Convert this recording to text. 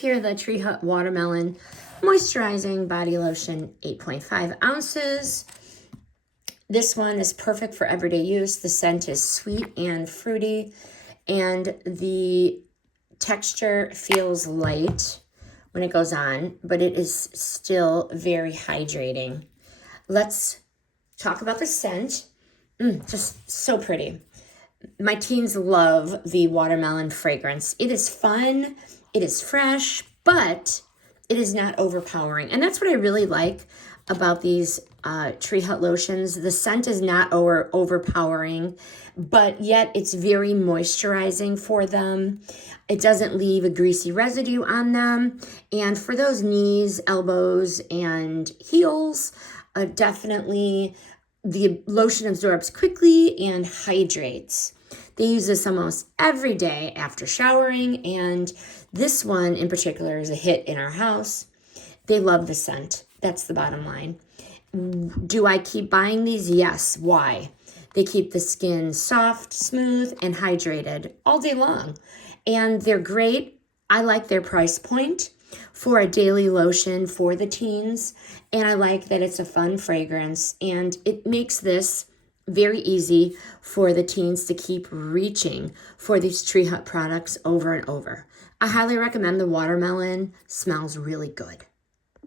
here the Tree Hut Watermelon Moisturizing Body Lotion, 8.5 ounces. This one is perfect for everyday use. The scent is sweet and fruity, and the texture feels light when it goes on, but it is still very hydrating. Let's talk about the scent. Just so pretty. My teens love the watermelon fragrance. It is fun, it is fresh, but it is not overpowering. And that's what I really like about these Tree Hut lotions. The scent is not overpowering, but yet it's very moisturizing for them. It doesn't leave a greasy residue on them. And for those knees, elbows, and heels, definitely the lotion absorbs quickly and hydrates. They use this almost every day after showering, and this one in particular is a hit in our house. They love the scent. That's the bottom line. Do I keep buying these? Yes. Why? They keep the skin soft, smooth, and hydrated all day long. And they're great. I like their price point for a daily lotion for the teens. And I like that it's a fun fragrance. And it makes this very easy for the teens to keep reaching for these Tree Hut products over and over. I highly recommend the watermelon. Smells really good.